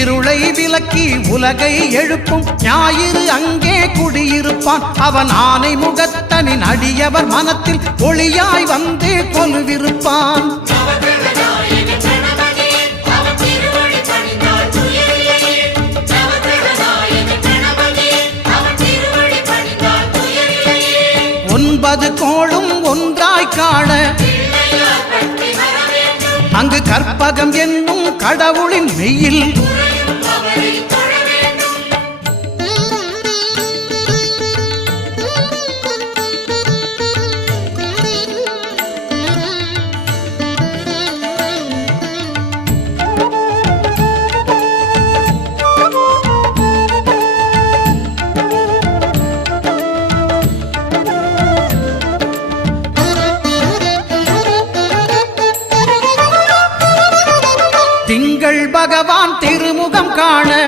இருளை விலக்கி உலகை எழுப்பும் ஞாயிறு அங்கே குடியிருப்பான். அவன் ஆனை முகத்தனின் அடியவர் மனத்தில் ஒளியாய் வந்து கொலுவிருப்பான். ஒன்பது கோளும் ஒன்றாய் காண அங்கு கற்பகம் என்னும் கடவுளின் மெய்யில் திங்கள் பகவான் திருமுகம் காண